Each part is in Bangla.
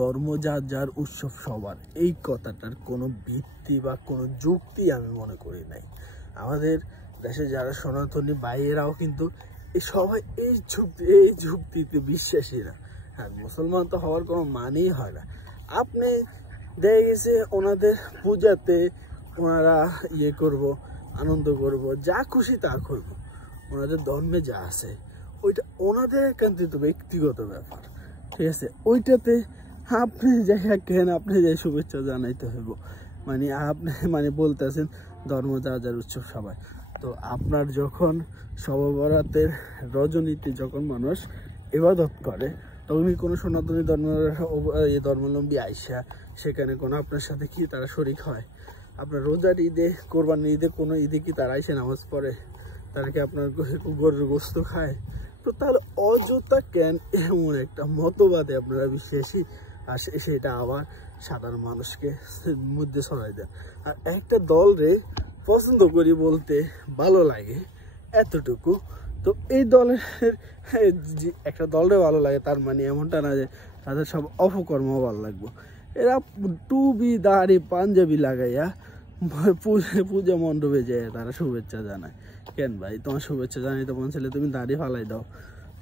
ধর্ম যার যার, উৎসব সবার, এই কথাটার কোনো ভিত্তি বা কোনো যুক্তি আমি মনে করি নাই। আমাদের দেশে যারা সনাতনী ভাইয়েরাও কিন্তু সবাই এই যুক্তিতে বিশ্বাসী না। হ্যাঁ, মুসলমান তো হওয়ার কোনো মানেই হয় না। আপনি দেখা গেছে ওনাদের পূজাতে ওনারা করব, আনন্দ করব, যা খুশি তা করব, ওনাদের ধর্মে যা আছে ওইটা ওনাদের একান্ত ব্যক্তিগত ব্যাপার, ঠিক আছে। ওইটাতে আপনি যাই কেন, আপনি যাই শুভেচ্ছা জানাইতে হইব, মানে আপনি বলতেছেন ধর্ম যার যার, উৎসব সবাই। তো আপনার যখন শবে বরাতের রজনীতে যখন মানুষ ইবাদত করে, তখনই কোনো সনাতনী ধর্মাবলম্বী আইসা সেখানে কোনো আপনার সাথে কি তারা শরিক হয়? আপনার রোজার ঈদে, কোরবানির ঈদে, কোনো ঈদে কি তারা এসে নামাজ পড়ে? তারা কি আপনার গরুর গোস্ত খায়? তো তাহলে অযথা কেন এমন একটা মতবাদে আপনারা বিশ্বাসী, আর সেটা আবার সাধারণ মানুষকে মধ্যে ছড়াই দেন। আর একটা দলরে পছন্দ করি বলতে ভালো লাগে এতটুকু, তো এই দলের একটা দলরে ভালো লাগে তার মানে এমনটা না যে তাদের সব অপকর্ম ভালো লাগবে। এরা টুপি দাড়ি পাঞ্জাবি লাগাইয়া পূজা মণ্ডপে যায়, তারা শুভেচ্ছা জানায়। কেন ভাই, তোমার শুভেচ্ছা জানাইতে মন চাইলে তুমি দাড়ি ফালাই দাও,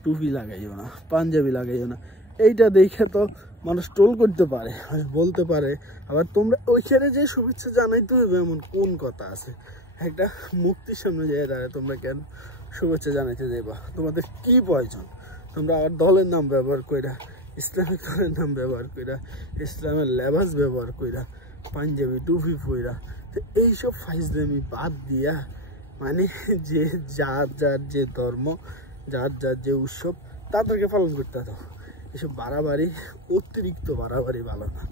টুপি লাগাইও না, পাঞ্জাবি লাগাইও না। এইটা দেখে তো মানুষ ট্রোল করতে পারে, বলতে পারে আবার তোমরা ওইখানে যে শুভেচ্ছা জানাইতে হবে এমন কোন কথা আছে? একটা মুক্তির সামনে যায় দাঁড়ায় তোমরা কেন শুভেচ্ছা জানাইতে যাইবা? তোমাদের কি প্রয়োজন? তোমরা আবার দলের নাম ব্যবহার কইরা, ইসলামিক দলের নাম ব্যবহার কইরা, ইসলামের লেবাস ব্যবহার কইরা, পাঞ্জাবি টুপি পইরা, তো এইসব ফাইজলামি বাদ দিয়া মানে যে যার যার যে ধর্ম, যার যার যে উৎসব, তাদেরকে পালন করতে দাও। এসব বাড়াবাড়ি, অতিরিক্ত বাড়াবাড়ি ভালো না।